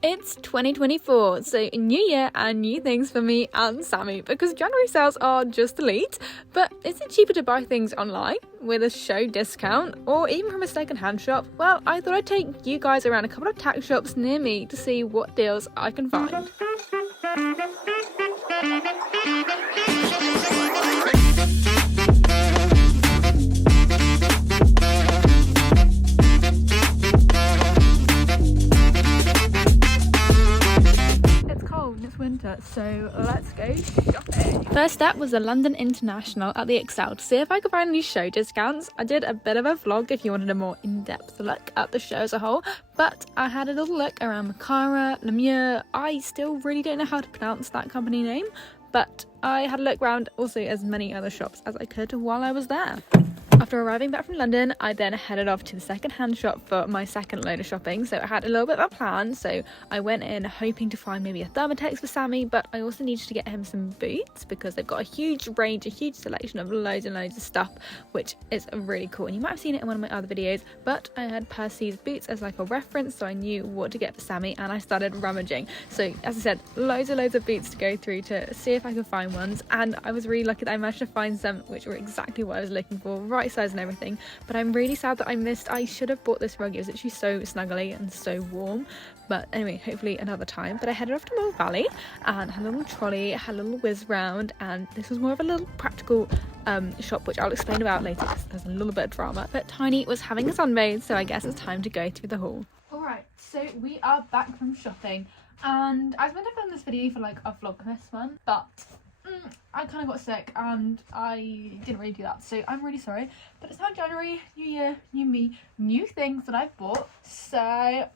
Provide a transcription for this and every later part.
It's 2024, so new year and new things for me and Sammy, because January sales are just elite. But is it cheaper to buy things online with a show discount or even from a second-hand shop? Well, I thought I'd take you guys around a couple of tack shops near me to see what deals I can find. Winter, so let's go shopping. First up was the London International at the Excel to see if I could find any show discounts. I did a bit of a vlog if you wanted a more in-depth look at the show as a whole, but I had a little look around Macara, Lemieux. I still really don't know how to pronounce that company name, but I had a look around also as many other shops as I could while I was there. After arriving back from London, I then headed off to the second-hand shop for my second load of shopping, so I had a little bit of a plan. So I went in hoping to find maybe a Thermotex for Sammy, but I also needed to get him some boots because they've got a huge range, a huge selection of loads and loads of stuff, which is really cool. And you might have seen it in one of my other videos, but I had Percy's boots as like a reference, so I knew what to get for Sammy, and I started rummaging. So as I said, loads of boots to go through to see if I could find ones, and I was really lucky that I managed to find some which were exactly what I was looking for, right size and everything. But I'm really sad that I missed. I should have bought this rug. It was actually so snuggly and so warm, but anyway, hopefully another time. But I headed off to Mill Valley and had a little trolley, had a little whiz round, and this was more of a little practical shop, which I'll explain about later because there's a little bit of drama. But Tiny was having a sunbathe, so I guess it's time to go through the haul. Alright, so we are back from shopping, and I was meant to film this video for like a vlogmas one, but I kind of got sick and I didn't really do that, so I'm really sorry. But it's now January, new year, new me, new things that I've bought, so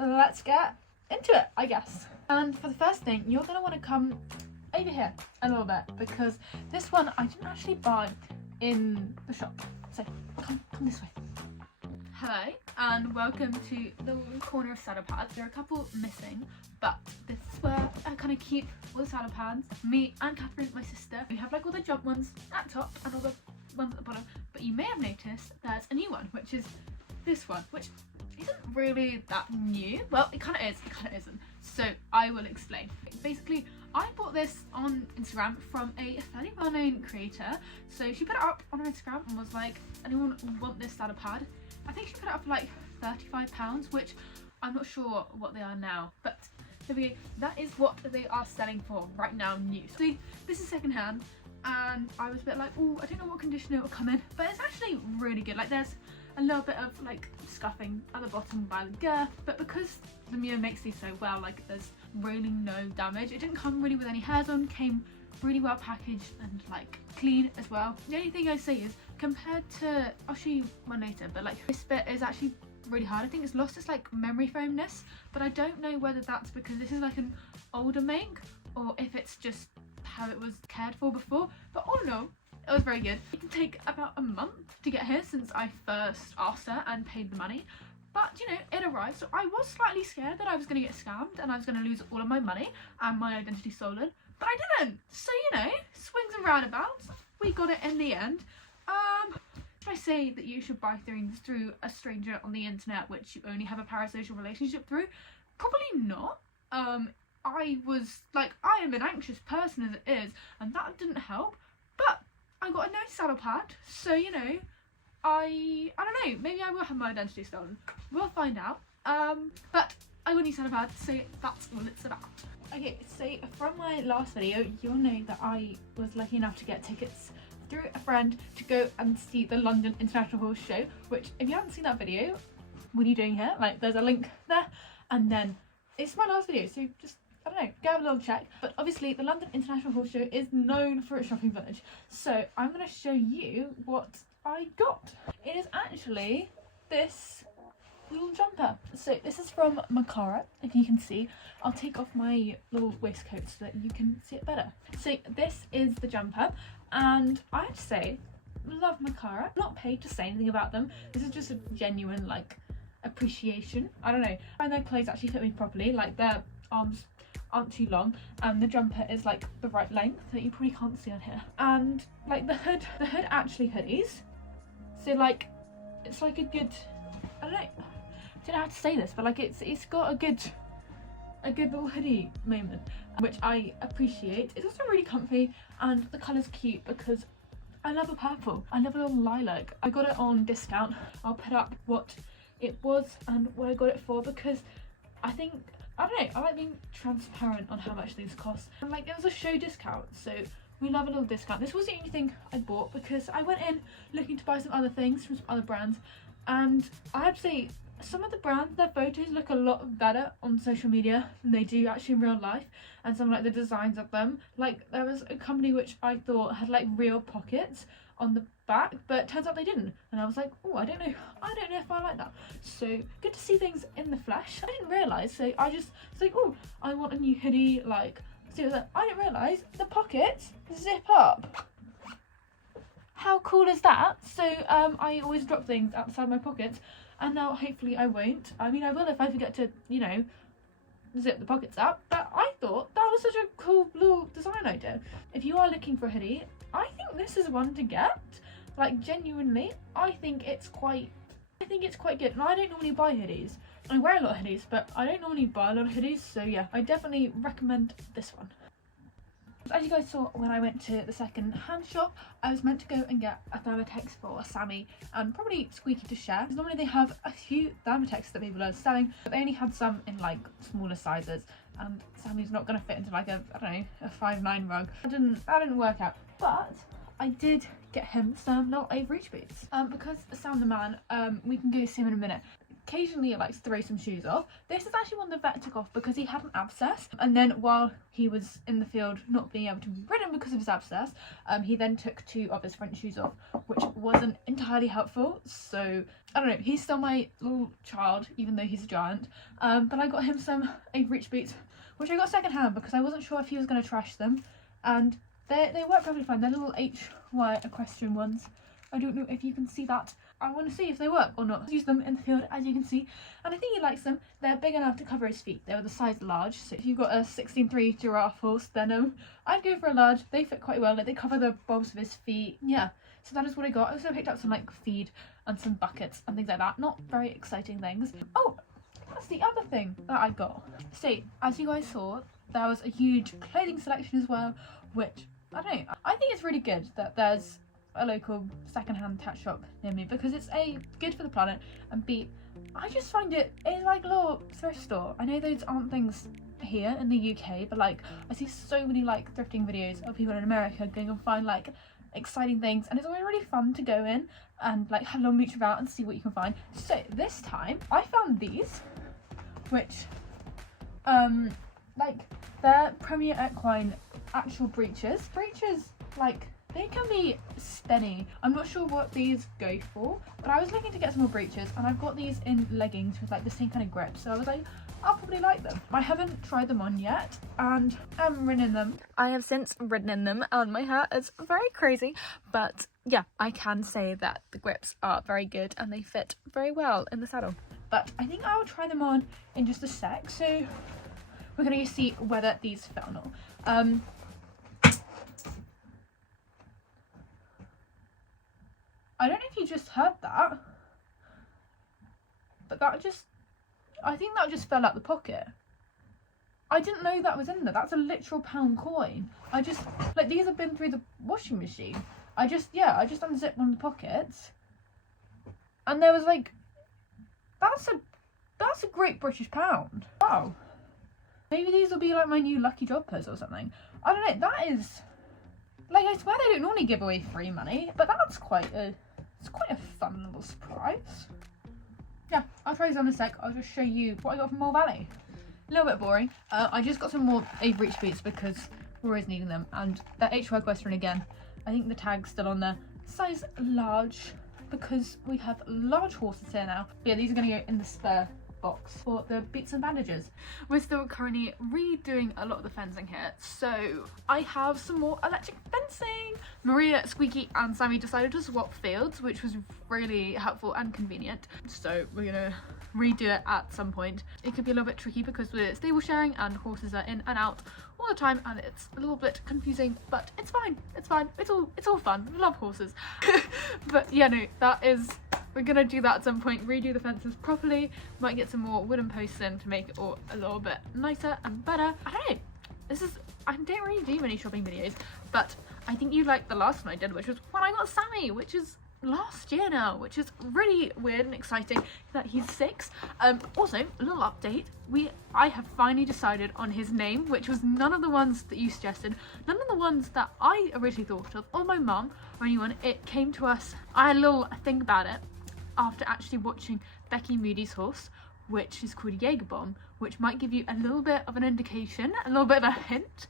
let's get into it, I guess. And for the first thing, you're going to want to come over here a little bit, because this one I didn't actually buy in the shop, so come this way. Hello and welcome to the little corner of saddle pads. There are a couple missing, but this is where I kind of keep all the saddle pads. Me and Catherine, my sister, we have like all the jump ones at the top and all the ones at the bottom, but you may have noticed there's a new one, which is this one, which isn't really that new. Well, it kind of is, it kind of isn't, so I will explain. Basically, I bought this on Instagram from a fairly well-known creator. So she put it up on her Instagram and was like, anyone want this saddle pad? I think she put it up for like £35, which I'm not sure what they are now, but there we go. That is what they are selling for right now, new. See, this is secondhand, and I was a bit like, oh, I don't know what condition it will come in, but it's actually really good. Like, there's a little bit of like scuffing at the bottom by the girth, but because Lemieux makes these so well, like there's really no damage. It didn't come really with any hairs on, came really well packaged and like clean as well. The only thing I say is, compared to, I'll show you one later, but like this bit is actually really hard. I think it's lost its like memory foamness, but I don't know whether that's because this is like an older make or if it's just how it was cared for before. But all in all, it was very good. It can take about a month to get here since I first asked her and paid the money, but you know, it arrived. So I was slightly scared that I was going to get scammed and I was going to lose all of my money and my identity stolen, but I didn't. So you know, swings and roundabouts, we got it in the end. Should I say that you should buy things through a stranger on the internet which you only have a parasocial relationship through? Probably not. I was like, I am an anxious person as it is, and that didn't help, but I got a nice saddle pad, so you know, I don't know, maybe I will have my identity stolen. We'll find out. But I got a new saddle pad, so that's what it's about. Okay, so from my last video, you'll know that I was lucky enough to get tickets through a friend to go and see the London International Horse Show, which if you haven't seen that video, what are you doing here? Like, there's a link there, and then it's my last video, so just, I don't know, go have a little check. But obviously the London International Horse Show is known for its shopping village, so I'm going to show you what I got. It is actually this little jumper. So this is from Macara, if you can see. I'll take off my little waistcoat so that you can see it better. So this is the jumper, and I have to say, love Macara. I'm not paid to say anything about them. This is just a genuine like appreciation. I don't know, and their clothes actually fit me properly. Like, their arms aren't too long, and the jumper is like the right length that you probably can't see on here. And like the hood actually hoodies. So like, it's like a good, I don't know how to say this, but like it's got a good a good little hoodie moment, which I appreciate. It's also really comfy and the colour's cute because I love a purple. I love a little lilac. I got it on discount. I'll put up what it was and what I got it for because I don't know, I like being transparent on how much things cost. And like, it was a show discount, so we love a little discount. This was the only thing I bought because I went in looking to buy some other things from some other brands, and I have to say, some of the brands, their photos look a lot better on social media than they do actually in real life, and some like the designs of them. Like, there was a company which I thought had like real pockets on the back, but turns out they didn't, and I was like, oh, I don't know if I like that. So good to see things in the flesh. I didn't realise, so I just was like, oh, I want a new hoodie, like, so I didn't realise the pockets zip up. How cool is that? So I always drop things outside my pockets, and now hopefully I won't. I mean, I will if I forget to, you know, zip the pockets up, but I thought that was such a cool little design idea. If you are looking for a hoodie, I think this is one to get. Like, genuinely, I think it's quite good. And I don't normally buy hoodies. I wear a lot of hoodies, but I don't normally buy a lot of hoodies, so yeah, I definitely recommend this one. As you guys saw when I went to the second-hand shop, I was meant to go and get a Thermotex for Sammy and probably Squeaky to share. Because normally they have a few Thermotex that people are selling, but they only had some in like smaller sizes, and Sammy's not going to fit into like a, I don't know, a 5'9" rug. That didn't work out, but I did get him some little reach boots. Because Sam the man, we can go see him in a minute, occasionally it likes to throw some shoes off. This is actually one the vet took off because he had an abscess, and then while he was in the field not being able to be ridden because of his abscess, he then took 2 of his front shoes off, which wasn't entirely helpful. So I don't know, he's still my little child even though he's a giant, but I got him some reach boots, which I got secondhand because I wasn't sure if he was going to trash them, and they work perfectly fine. They're little HY equestrian ones. I don't know if you can see that. I want to see if they work or not. Use them in the field, as you can see, and I think he likes them. They're big enough to cover his feet. They were the size large, so if you've got a 16.3 giraffe horse, then I'd go for a large. They fit quite well. Like, they cover the bulbs of his feet. Yeah, so that is what I got. I also picked up some like feed and some buckets and things like that. Not very exciting things. Oh, that's the other thing that I got. So as you guys saw, there was a huge clothing selection as well, which I don't know, I think it's really good that there's a local secondhand tat shop near me, because it's A, good for the planet, and B, I just find it's like a little thrift store. I know those aren't things here in the UK, but like I see so many like thrifting videos of people in America going and find like exciting things, and it's always really fun to go in and like have a little mooch about and see what you can find. So this time I found these, which like they're Premier Equine actual breeches, like they can be spenny. I'm not sure what these go for, but I was looking to get some more breeches, and I've got these in leggings with like the same kind of grip, so I was like, I'll probably like them. I haven't tried them on yet, and I haven't ridden in them. I have since ridden in them, and my hair is very crazy, but yeah, I can say that the grips are very good and they fit very well in the saddle. But I think I'll try them on in just a sec, so we're gonna see whether these fit or not. I don't know if you just heard that, but I think that just fell out the pocket. I didn't know that was in there. That's a literal £1 coin. Like, these have been through the washing machine. I just unzipped one of the pockets, and there was like, that's a great British pound. Wow. Maybe these will be like my new lucky droppers or something. I don't know, that is, like, I swear they don't normally give away free money, but that's quite a fun little surprise. Yeah, I'll try these on in a sec. I'll just show you what I got from Mill Valley. A little bit boring. I just got some more breech boots because we're always needing them, and they're HY Western again. I think the tag's still on there. Size large, because we have large horses here now. But yeah, these are going to go in the spare box for the boots and bandages. We're still currently redoing a lot of the fencing here, so I have some more electric fencing. Maria, Squeaky and Sammy decided to swap fields, which was really helpful and convenient, so we're gonna redo it at some point. It could be a little bit tricky because we're stable sharing and horses are in and out all the time, and it's a little bit confusing, but it's fine, it's all fun. We love horses. But yeah, no, that is we're gonna do that at some point, redo the fences properly, might get some more wooden posts in to make it all a little bit nicer and better. I don't know, I don't really do many shopping videos, but I think you liked the last one I did, which was when I got Sammy, which is last year now, which is really weird and exciting that he's 6. Also, a little update, I have finally decided on his name, which was none of the ones that you suggested, none of the ones that I originally thought of, or my mum or anyone. It came to us, I had a little think about it after actually watching Becky Moody's horse, which is called Jägerbomb, which might give you a little bit of an indication, a little bit of a hint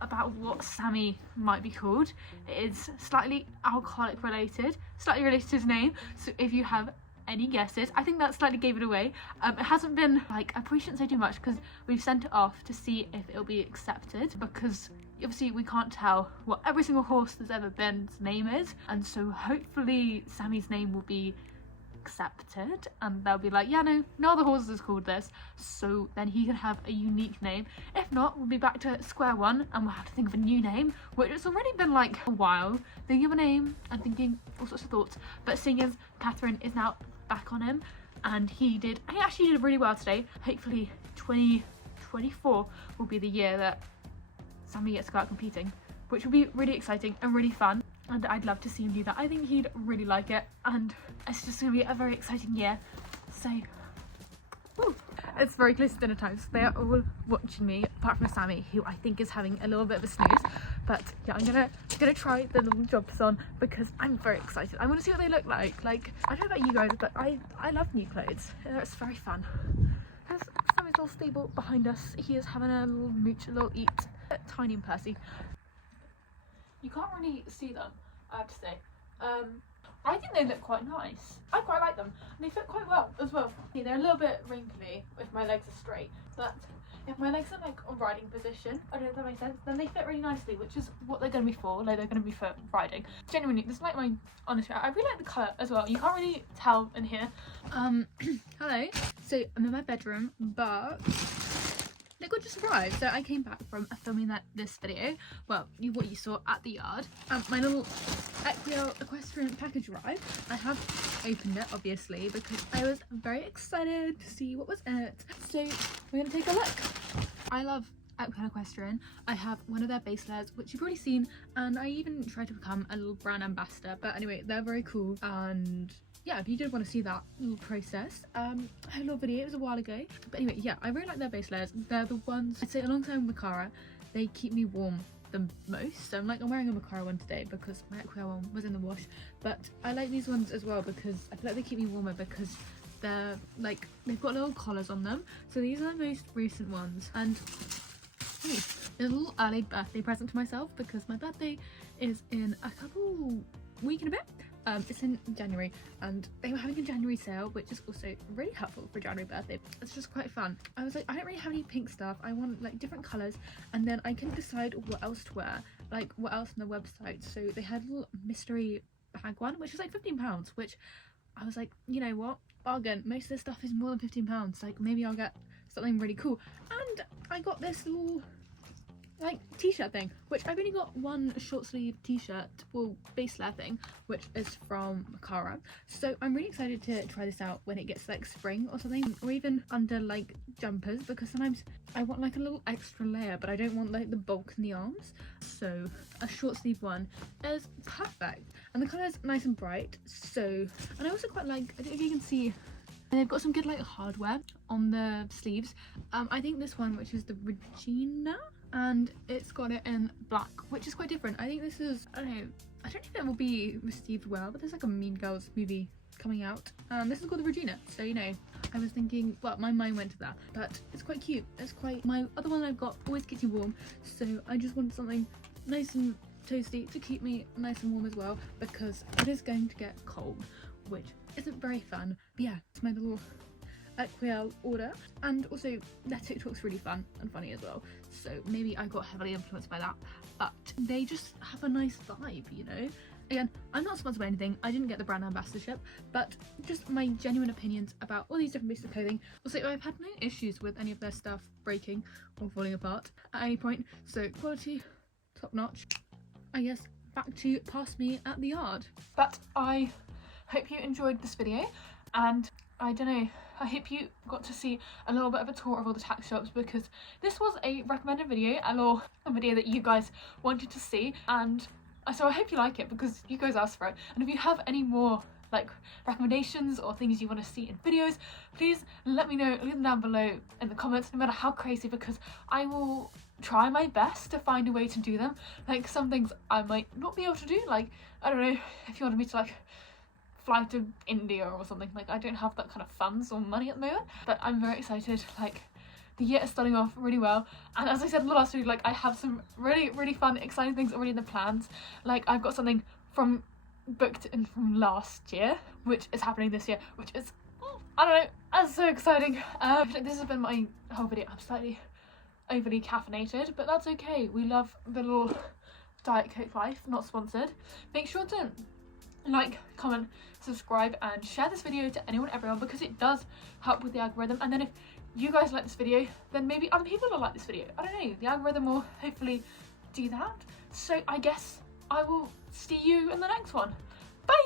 about what Sammy might be called. It is slightly alcoholic related, slightly related to his name, so if you have any guesses, I think that slightly gave it away. It hasn't been, like, I probably shouldn't say too much because we've sent it off to see if it'll be accepted, because obviously we can't tell what every single horse that's ever been's name is, and so hopefully Sammy's name will be accepted and they'll be like, yeah, no other horse is called this, so then he can have a unique name. If not, we'll be back to square one and we'll have to think of a new name, which it's already been like a while thinking of a name and thinking all sorts of thoughts, but seeing as Catherine is now back on him and he actually did really well today, hopefully 2024 will be the year that Sammy gets to go out competing, which will be really exciting and really fun. And I'd love to see him do that. I think he'd really like it, and it's just going to be a very exciting year. So, woo. It's very close to dinner time, so they are all watching me, apart from Sammy, who I think is having a little bit of a snooze. But yeah, I'm gonna try the little jobs on because I'm very excited. I want to see what they look like. Like, I don't know about you guys, but I love new clothes. It's very fun. There's Sammy's little stable behind us. He is having a little mooch, a little eat. Tiny and Percy. You can't really see them, I have to say. I think they look quite nice. I quite like them. And they fit quite well as well. Yeah, they're a little bit wrinkly if my legs are straight, but if my legs are like a riding position, I don't know if that makes sense, then they fit really nicely, which is what they're going to be for. Like, they're going to be for riding. Genuinely, this is like my honest, I really like the colour as well. You can't really tell in here. Hello. So I'm in my bedroom, but they got just arrived, so I came back from filming this video, well, what you saw at the yard. My little Equiel equestrian package arrived. I have opened it, obviously, because I was very excited to see what was in it. So we're going to take a look. I love Equiel equestrian. I have one of their base layers, which you've already seen, and I even tried to become a little brand ambassador, but anyway, they're very cool. And yeah, if you did want to see that little process, I had a little video, it was a while ago. But anyway, yeah, I really like their base layers. They're the ones, I'd say alongside Makara, they keep me warm the most. So I'm wearing a Makara one today because my Equiel one was in the wash. But I like these ones as well because I feel like they keep me warmer because they're like, they've got little collars on them. So these are the most recent ones. And it's a little early birthday present to myself because my birthday is in a week and a bit. It's in January and they were having a January sale, which is also really helpful for January birthday. It's just quite fun. I was like, I don't really have any pink stuff. I want like different colours, and then I can decide what else to wear, like what else on the website. So they had a little mystery bag one, which was like £15, which I was like, you know what, bargain. Most of this stuff is more than £15. Like, maybe I'll get something really cool. And I got this little like t-shirt thing, which I've only got one short sleeve t-shirt, well, base layer thing, which is from Makara. So I'm really excited to try this out when it gets like spring or something, or even under like jumpers, because sometimes I want like a little extra layer, but I don't want like the bulk in the arms. So a short sleeve one is perfect, and the colour is nice and bright. So, and I also quite like, I don't know if you can see, and they've got some good like hardware on the sleeves. I think this one, which is the Regina, and it's got it in black, which is quite different. I think this is, I don't know if it will be received well, but there's like a Mean Girls movie coming out. This is called the Regina, so you know, I was thinking, well, my mind went to that, but it's quite cute. It's quite, my other one I've got always keeps you warm, so I just wanted something nice and toasty to keep me nice and warm as well, because it is going to get cold, which isn't very fun. But yeah, it's my little Equiel order, and also their TikTok's really fun and funny as well, so maybe I got heavily influenced by that, but they just have a nice vibe, you know. Again, I'm not sponsored by anything, I didn't get the brand ambassadorship, but just my genuine opinions about all these different pieces of clothing. Also, I've had no issues with any of their stuff breaking or falling apart at any point, so quality top notch. I guess back to past me at the yard, but I hope you enjoyed this video, and I don't know, I hope you got to see a little bit of a tour of all the Tack shops, because this was a recommended video, or a video that you guys wanted to see, and so I hope you like it because you guys asked for it. And if you have any more like recommendations or things you want to see in videos, please let me know, leave them down below in the comments, no matter how crazy, because I will try my best to find a way to do them. Like, some things I might not be able to do, like, I don't know, if you wanted me to like fly to India or something, like I don't have that kind of funds or money at the moment, but I'm very excited. Like, the year is starting off really well, and as I said in the last video, like I have some really fun, exciting things already in the plans. Like, I've got something booked in from last year, which is happening this year, which is, I don't know, that's so exciting. This has been my whole video. I'm slightly overly caffeinated, but that's okay. We love the little Diet Coke life, not sponsored. Make sure to like, comment, subscribe, and share this video to anyone, everyone, because it does help with the algorithm. And then if you guys like this video, then maybe other people will like this video. I don't know, the algorithm will hopefully do that. So I guess I will see you in the next one. Bye!